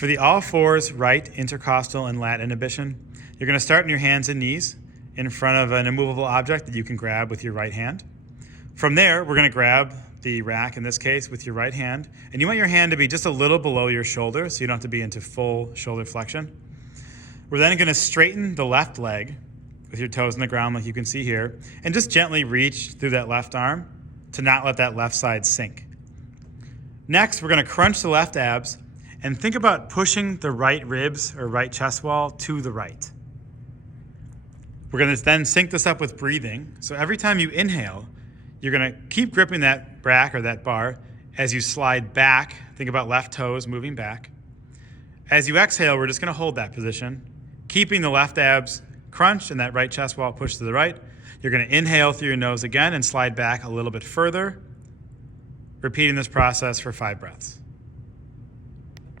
For the all fours, right, intercostal, and lat inhibition, you're going to start in your hands and knees in front of an immovable object that you can grab with your right hand. From there, we're going to grab the rack, in this case, with your right hand. And you want your hand to be just a little below your shoulder, so you don't have to be into full shoulder flexion. We're then going to straighten the left leg with your toes in the ground like you can see here, and just gently reach through that left arm to not let that left side sink. Next, we're going to crunch the left abs and think about pushing the right ribs or right chest wall to the right. We're going to then sync this up with breathing. So every time you inhale, you're going to keep gripping that rack or that bar as you slide back. Think about left toes moving back. As you exhale, we're just going to hold that position, keeping the left abs crunched and that right chest wall pushed to the right. You're going to inhale through your nose again and slide back a little bit further, repeating this process for 5 breaths.